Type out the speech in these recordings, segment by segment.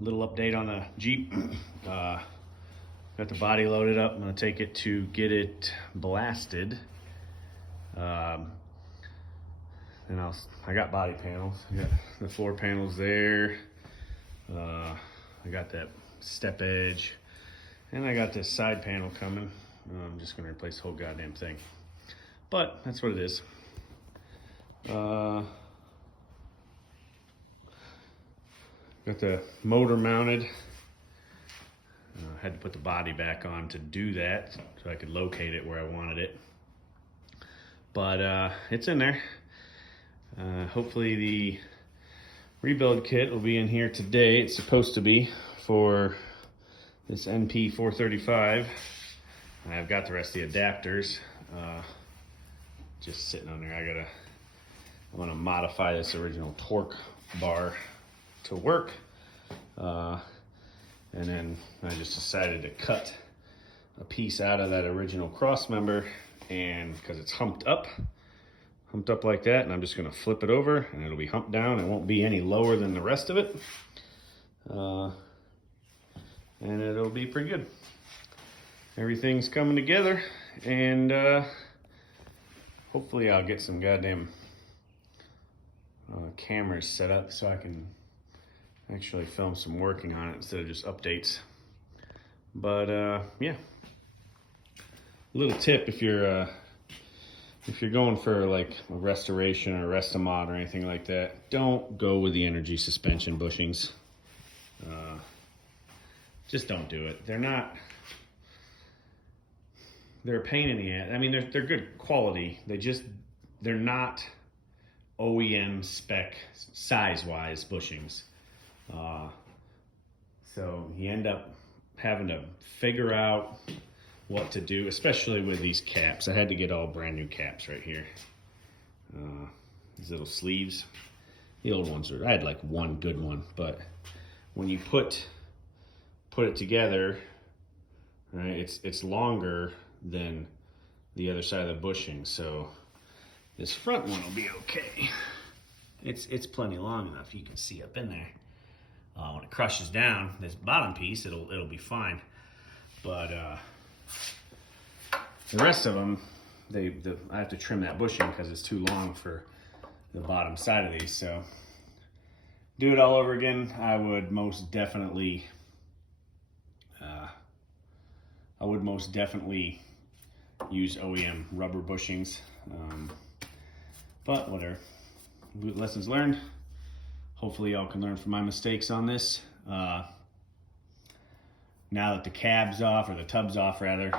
Little update on the Jeep. Got the body loaded up. I'm gonna take it to get it blasted. And I got body panels. I got the floor panels there. I got that step edge, and I got this side panel coming. I'm just gonna replace the whole goddamn thing. But that's what it is. Got the motor mounted. Had to put the body back on to do that so I could locate it where I wanted it. But it's in there. Hopefully the rebuild kit will be in here today. It's supposed to be for this NP435. I've got the rest of the adapters just sitting on there. I want to modify this original torque bar to work. And then I just decided to cut a piece out of that original cross member, and because it's humped up like that, and I'm just gonna flip it over and it'll be humped down. It won't be any lower than the rest of it. And it'll be pretty good. Everything's coming together, and hopefully I'll get some goddamn cameras set up so I can actually film some working on it instead of just updates. But yeah, a little tip if you're going for like a restoration or a Restomod or anything like that, don't go with the energy suspension bushings. Just don't do it. They're a pain in the ass. I mean, they're good quality. They're not OEM spec size-wise bushings. So you end up having to figure out what to do, especially with these caps. I had to get all brand new caps right here. These little sleeves. The old ones I had like one good one, but when you put it together, right, it's longer than the other side of the bushing. So this front one will be okay. It's plenty long enough. You can see up in there. When it crushes down, this bottom piece, it'll be fine. But the rest of them, I have to trim that bushing because it's too long for the bottom side of these. So do it all over again. I would most definitely use OEM rubber bushings. But whatever. Lessons learned. Hopefully y'all can learn from my mistakes on this. Now that the cab's off, or the tub's off rather,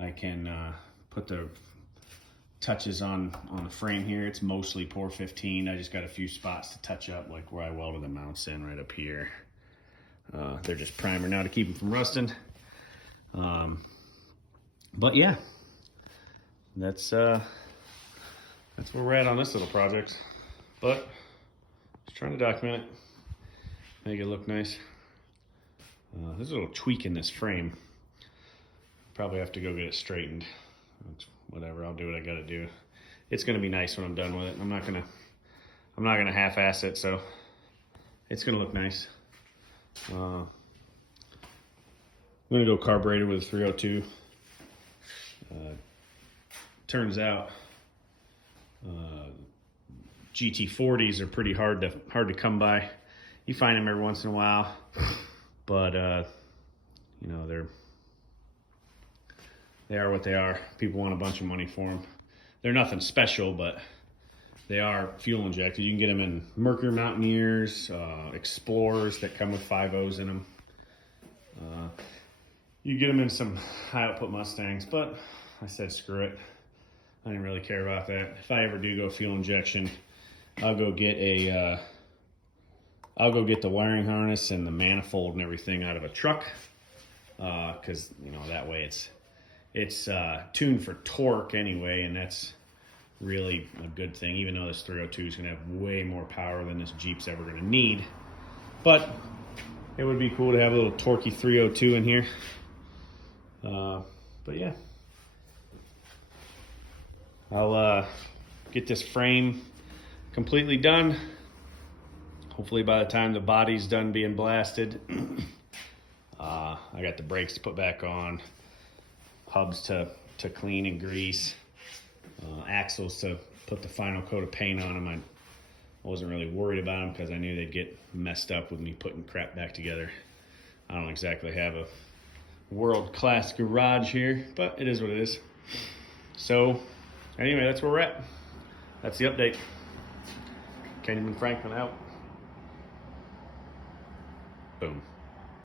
I can put the touches on the frame here. It's mostly Por 15. I just got a few spots to touch up, like where I welded the mounts in right up here. They're just primer now to keep them from rusting. But yeah, that's where we're at on this little project. But just trying to document it, make it look nice. There's a little tweak in this frame. Probably have to go get it straightened. Whatever, I'll do what I gotta do. It's gonna be nice when I'm done with it. I'm not gonna half-ass it, so it's gonna look nice. I'm gonna go carbureted with a 302. Turns out GT40s are pretty hard to come by. You find them every once in a while, but you know, they are what they are. People want a bunch of money for them. They're nothing special, but they are fuel injected. You can get them in Mercury Mountaineers, Explorers that come with 5.0s in them. You get them in some high output Mustangs, but I said screw it. I didn't really care about that. If I ever do go fuel injection, I'll go get the wiring harness and the manifold and everything out of a truck, because you know, that way it's tuned for torque anyway, and that's really a good thing. Even though this 302 is going to have way more power than this Jeep's ever going to need, but it would be cool to have a little torquey 302 in here. But yeah, I'll get this frame completely done. hopefully by the time the body's done being blasted, I got the brakes to put back on, hubs to clean and grease, axles to put the final coat of paint on them. I wasn't really worried about them because I knew they'd get messed up with me putting crap back together. I don't exactly have a world-class garage here, but it is what it is. So anyway, that's where we're at. That's the update. Kennyman Franklin out. Boom.